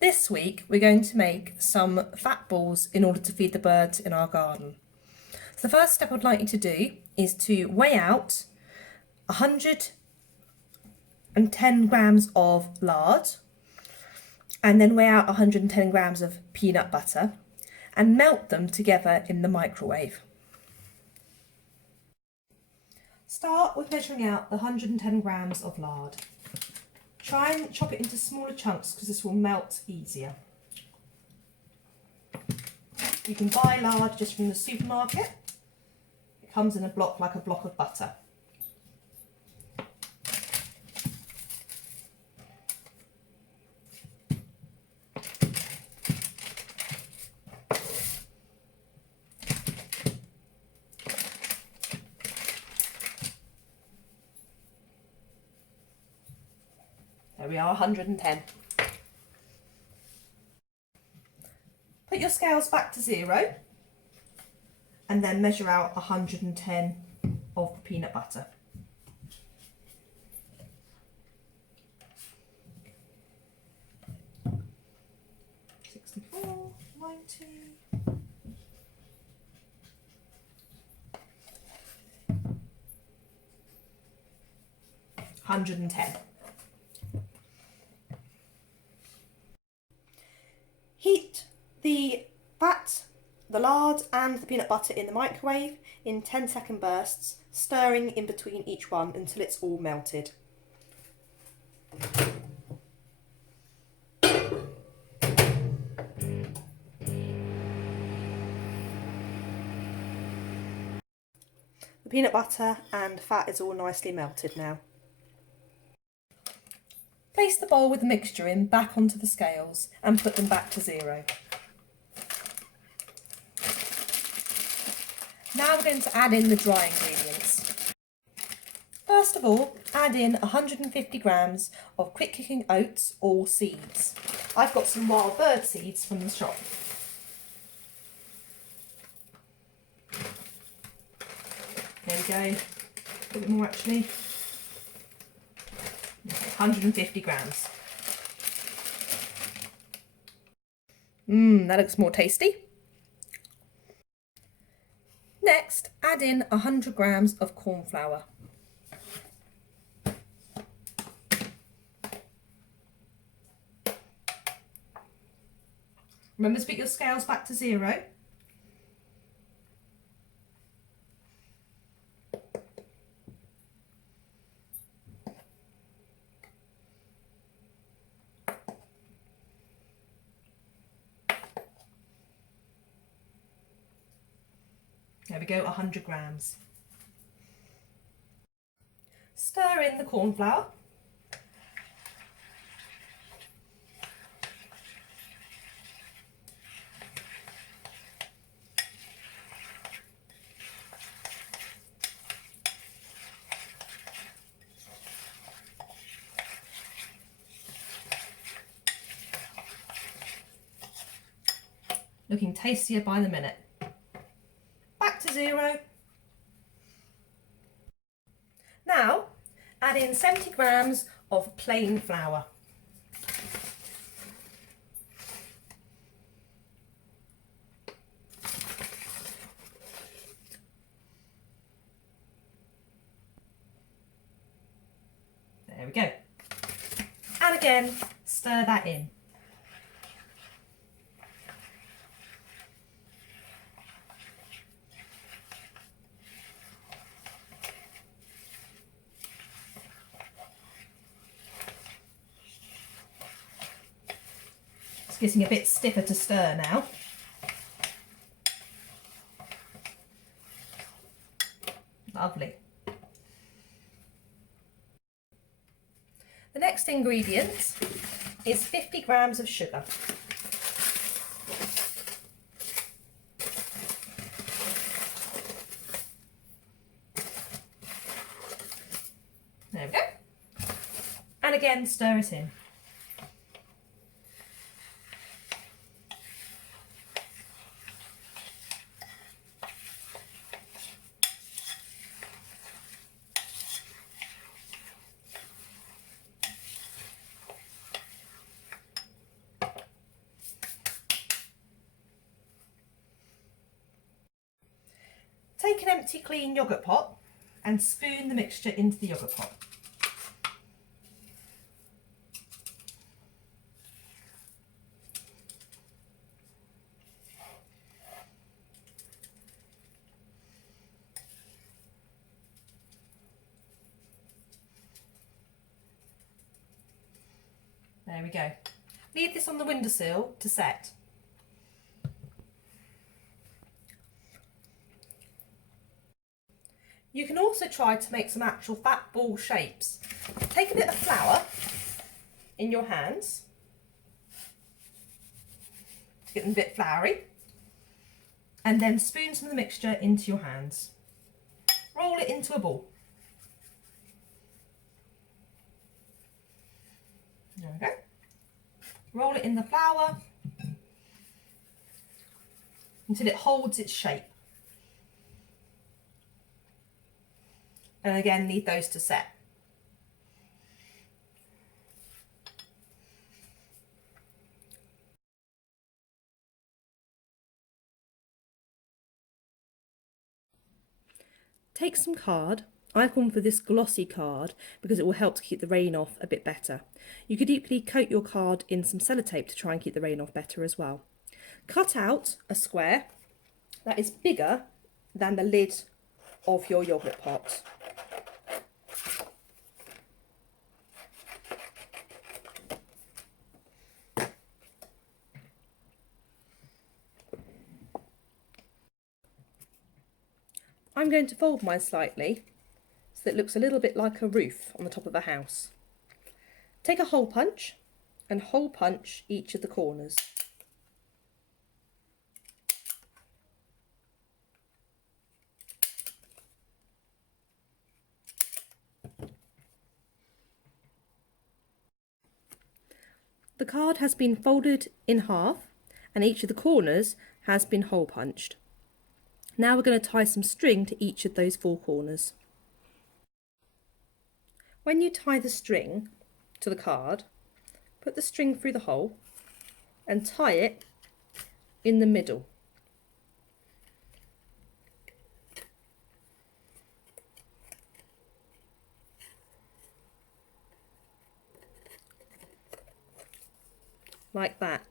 This week we're going to make some fat balls in order to feed the birds in our garden. So the first step I'd like you to do is to weigh out 110 grams of lard and then weigh out 110 grams of peanut butter and melt them together in the microwave. Start with measuring out the 110 grams of lard. Try and chop it into smaller chunks because this will melt easier. You can buy lard just from the supermarket. It comes in a block like a block of butter. There we are, 110. Put your scales back to 0 and then measure out 110 of the peanut butter. $64, $90. $110. Heat the fat, the lard and the peanut butter in the microwave in 10-second bursts, stirring in between each one until it's all melted. The peanut butter and fat is all nicely melted now. Place the bowl with the mixture in back onto the scales and put them back to 0. Now we're going to add in the dry ingredients. First of all, add in 150 grams of quick cooking oats or seeds. I've got some wild bird seeds from the shop. There we go, a bit more actually. 150 grams. That looks more tasty. Next, add in 100 grams of corn flour. Remember to put your scales back to 0. There we go, 100 grams. Stir in the corn flour. Looking tastier by the minute. Back to 0. Now, add in 70 grams of plain flour. There we go. And again, stir that in. Getting a bit stiffer to stir now. Lovely. The next ingredient is 50 grams of sugar. There we go. And again, stir it in. take an empty clean yoghurt pot and spoon the mixture into the yoghurt pot. There we go. Leave this on the windowsill to set. You can also try to make some actual fat ball shapes. Take a bit of flour in your hands to get them a bit floury, and then spoon some of the mixture into your hands. Roll it into a ball. There we go. Roll it in the flour until it holds its shape. And again, leave those to set. Take some card. I've gone for this glossy card because it will help to keep the rain off a bit better. You could equally coat your card in some sellotape to try and keep the rain off better as well. Cut out a square that is bigger than the lid of your yoghurt pot. I'm going to fold mine slightly so that it looks a little bit like a roof on the top of a house. Take a hole punch and hole punch each of the corners. The card has been folded in half and each of the corners has been hole punched. Now we're going to tie some string to each of those four corners. When you tie the string to the card, put the string through the hole and tie it in the middle. Like that.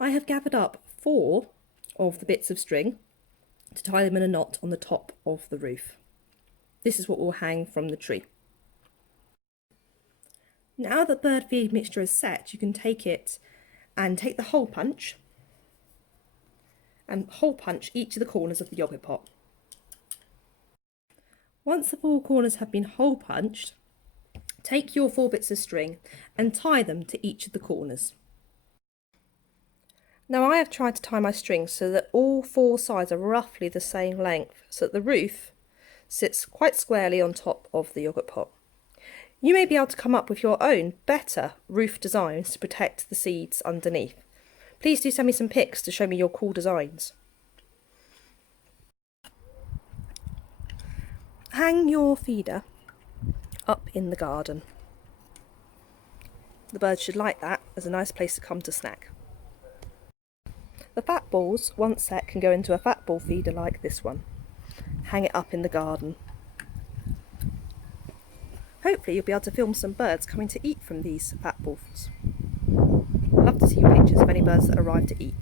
I have gathered up 4 of the bits of string to tie them in a knot on the top of the roof. This is what will hang from the tree. Now that bird feed mixture is set, you can take it and take the hole punch and hole punch each of the corners of the yoghurt pot. Once the 4 corners have been hole punched, take your 4 bits of string and tie them to each of the corners. Now I have tried to tie my strings so that all 4 sides are roughly the same length, so that the roof sits quite squarely on top of the yoghurt pot. You may be able to come up with your own better roof designs to protect the seeds underneath. Please do send me some pics to show me your cool designs. Hang your feeder up in the garden. The birds should like that as a nice place to come to snack. The fat balls, once set, can go into a fat ball feeder like this one. Hang it up in the garden. Hopefully you'll be able to film some birds coming to eat from these fat balls. I'd love to see your pictures of any birds that arrive to eat.